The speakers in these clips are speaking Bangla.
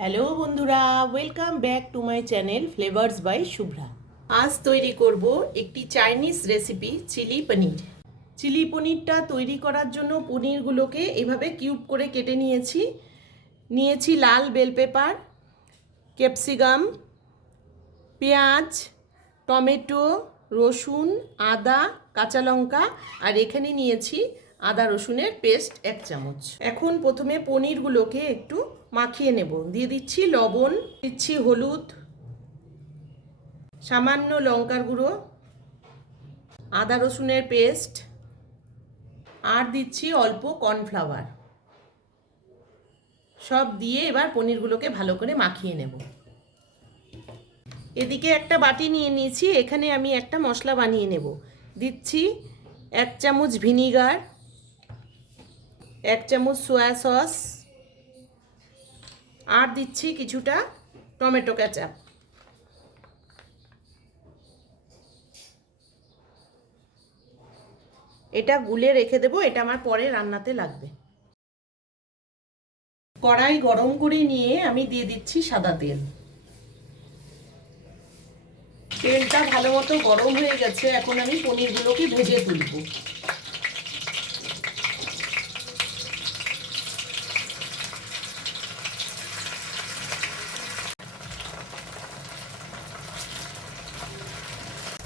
হ্যালো বন্ধুরা, welcome back to my channel flavours by Shubhra. আজ তৈরি করব একটি Chinese recipe chilli paneer. Chilli পনিরটা তৈরি করার জন্য পনিরগুলোকে এভাবে কিউব করে কেটে নিয়েছি লাল বেল পেপার, ক্যাপসিকাম, পেঁয়াজ, টমেটো, রসুন, আদা, কাঁচা লঙ্কা আর এখানে নিয়েছি আদা রসুনের পেস্ট 1 চামচ। এখন প্রথমে পনিরগুলোকে একটু মাখিয়ে নেব। দিয়ে দিচ্ছি লবণ, দিচ্ছি হলুদ, সামান্য লঙ্কার গুঁড়ো, আদা রসুনের পেস্ট আর দিচ্ছি অল্প কর্নফ্লাওয়ার। সব দিয়ে এবার পনিরগুলোকে ভালো করে মাখিয়ে নেব। এদিকে একটা বাটি নিয়ে নিয়েছি, এখানে আমি একটা মশলা বানিয়ে নেব। দিচ্ছি 1 চামচ ভিনিগার, 1 চামচ সয়া সস আর দিচ্ছি কিছুটা টমেটো কেচাপ। এটা গুলে রেখে দেবো, এটা আমার পরে রান্নাতে লাগবে। কড়াই গরম করে নিয়ে আমি দিয়ে দিচ্ছি সাদা তেল। তেলটা ভালো মতো গরম হয়ে গেছে, এখন আমি পনিরগুলোকে ভেজে তুলব।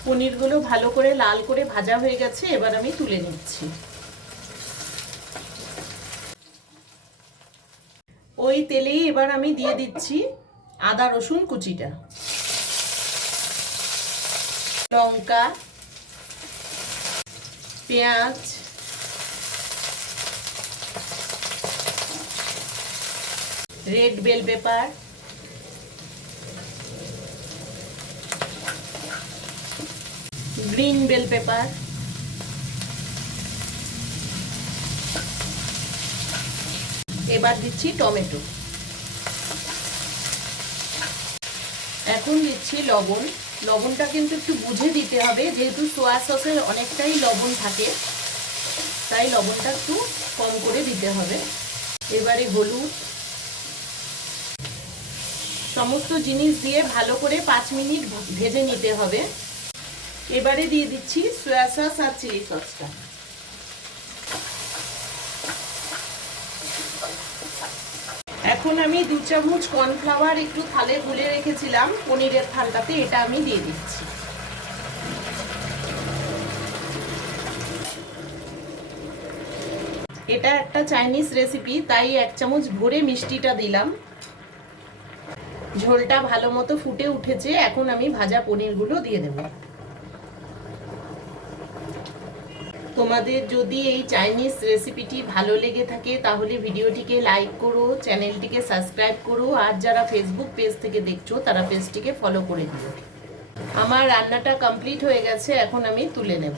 পনিরগুলো ভালো করে লাল করে ভাজা হয়ে গেছে, এবার আমি তুলে নিচ্ছি। ওই তেলেই এবার আমি দিয়ে দিচ্ছি আদা রসুন কুচিটা, লঙ্কা, পেঁয়াজ, red bell pepper, green bell pepper, এবার দিচ্ছি টমেটো। এখন দিচ্ছি লবণ। লবণটা কিন্তু একটু বুঝে দিতে হবে, যেহেতু সোয়া সসের অনেকটাই লবণ থাকে, তাই লবণটা একটু কম করে দিতে হবে। এবারে হলুদ। সমস্ত জিনিস দিয়ে ভালো করে 5 মিনিট ভেজে নিতে হবে। এবারে দিয়ে দিচ্ছি সয়া সস আর চিলি সসটা। এখন আমি 2 চামচ কর্নফ্লাওয়ার একটু থালে গুলে রেখেছিলাম পনিরের থালটাতে, এটা আমি দিয়ে দিচ্ছি। এটা একটা চাইনিজ রেসিপি, তাই 1 চামচ ভরে মিষ্টিটা দিলাম। ঝোলটা ভালো মতো ফুটে উঠেছে, এখন আমি ভাজা পনিরগুলো দিয়ে দেব। তোমাদের যদি এই চাইনিজ রেসিপিটি ভালো লেগে থাকে তাহলে ভিডিওটিকে লাইক করো, চ্যানেলটিকে সাবস্ক্রাইব করো, আর যারা ফেসবুক পেজ থেকে দেখছো তারা পেজটিকে ফলো করে দিও। আমার রান্নাটা কমপ্লিট হয়ে গেছে, এখন আমি তুলে নেব।